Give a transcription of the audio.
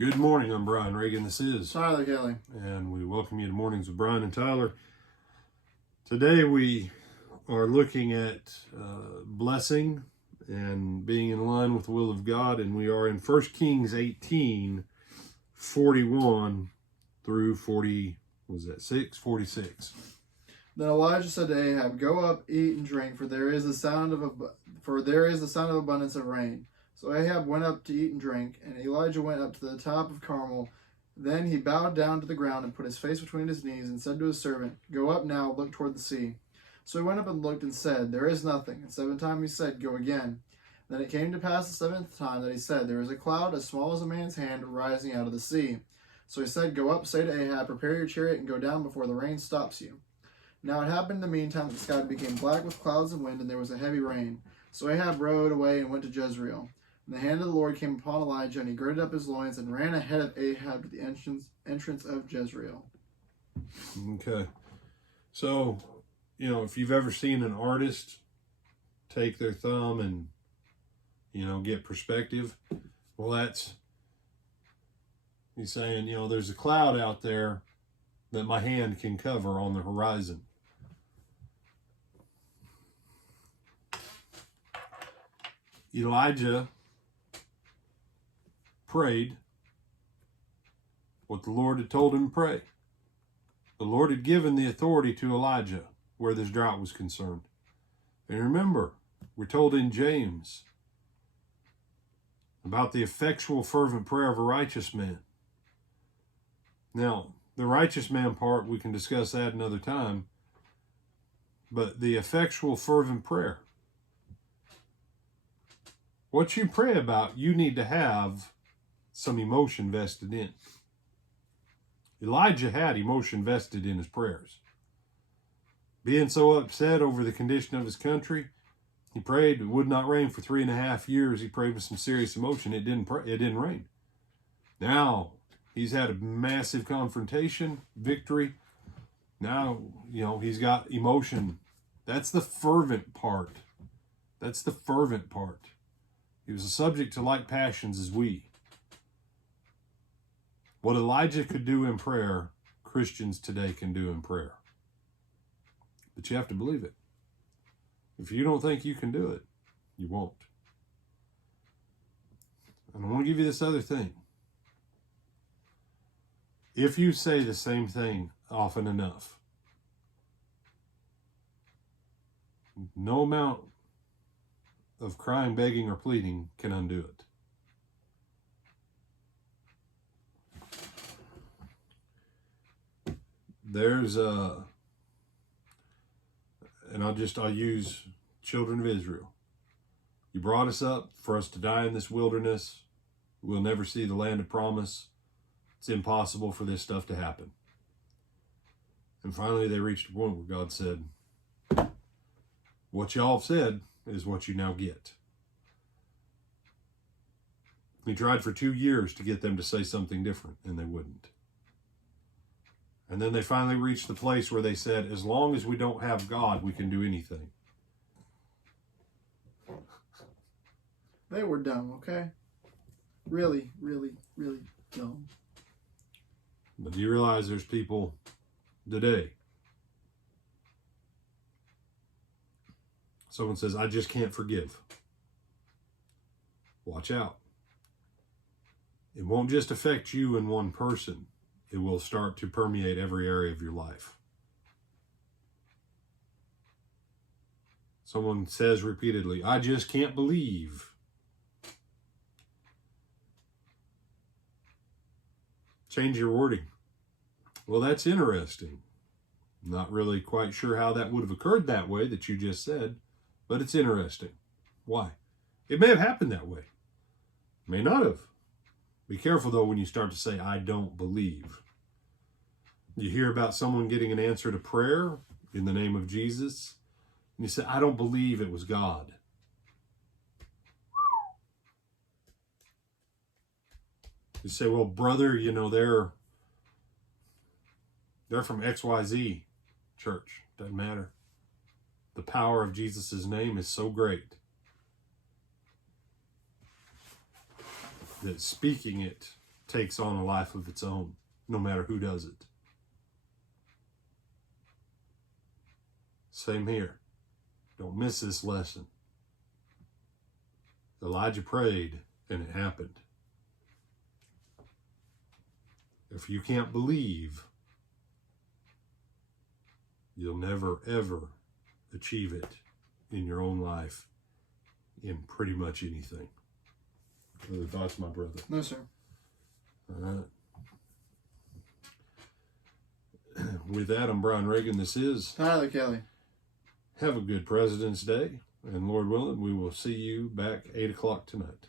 Good morning, I'm Brian Reagan. This is Tyler Kelly. And we welcome you to Mornings with Brian and Tyler. Today we are looking at blessing and being in line with the will of God, and we are in 1 Kings 18, 41 through 46. Then Elijah said to Ahab, "Go up, eat and drink, for there is the sound of abundance of rain." So Ahab went up to eat and drink, and Elijah went up to the top of Carmel. Then he bowed down to the ground and put his face between his knees and said to his servant, "Go up now, look toward the sea." So he went up and looked and said, "There is nothing." And 7 times he said, "Go again." Then it came to pass the 7th time that he said, "There is a cloud as small as a man's hand rising out of the sea." So he said, "Go up, say to Ahab, prepare your chariot and go down before the rain stops you." Now it happened in the meantime that the sky became black with clouds and wind, and there was a heavy rain. So Ahab rode away and went to Jezreel. And the hand of the Lord came upon Elijah, and he girded up his loins and ran ahead of Ahab to the entrance of Jezreel. Okay. So, if you've ever seen an artist take their thumb and, get perspective, well, he's saying, there's a cloud out there that my hand can cover on the horizon. Elijah prayed what the Lord had told him to pray. The Lord had given the authority to Elijah where this drought was concerned. And remember, we're told in James about the effectual fervent prayer of a righteous man. Now, the righteous man part, we can discuss that another time. But the effectual fervent prayer, what you pray about, you need to have some emotion vested in. Elijah had emotion vested in his prayers. Being so upset over the condition of his country, he prayed it would not rain for 3.5 years. He prayed with some serious emotion. It didn't rain. Now he's had a massive confrontation, victory. Now, he's got emotion. That's the fervent part. That's the fervent part. He was subject to like passions as we. What Elijah could do in prayer, Christians today can do in prayer. But you have to believe it. If you don't think you can do it, you won't. And I want to give you this other thing. If you say the same thing often enough, no amount of crying, begging, or pleading can undo it. And I'll use children of Israel. You brought us up for us to die in this wilderness. We'll never see the land of promise. It's impossible for this stuff to happen. And finally they reached a point where God said, what y'all have said is what you now get. He tried for 2 years to get them to say something different, and they wouldn't. And then they finally reached the place where they said, as long as we don't have God, we can do anything. They were dumb, okay? Really, really, really dumb. But do you realize there's people today? Someone says, I just can't forgive. Watch out. It won't just affect you and one person. It will start to permeate every area of your life. Someone says repeatedly, I just can't believe. Change your wording. Well, that's interesting. Not really quite sure how that would have occurred that way that you just said, but it's interesting. Why? It may have happened that way. May not have. Be careful, though, when you start to say, I don't believe. You hear about someone getting an answer to prayer in the name of Jesus, and you say, I don't believe it was God. You say, well, brother, they're from XYZ church. Doesn't matter. The power of Jesus' name is so great that speaking it takes on a life of its own, no matter who does it. Same here. Don't miss this lesson. Elijah prayed, and it happened. If you can't believe, you'll never, ever achieve it in your own life in pretty much anything. Other thoughts, my brother? No, sir. All right. With that, I'm Brian Reagan. This is Tyler Kelly. Have a good President's Day. And Lord willing, we will see you back 8 o'clock tonight.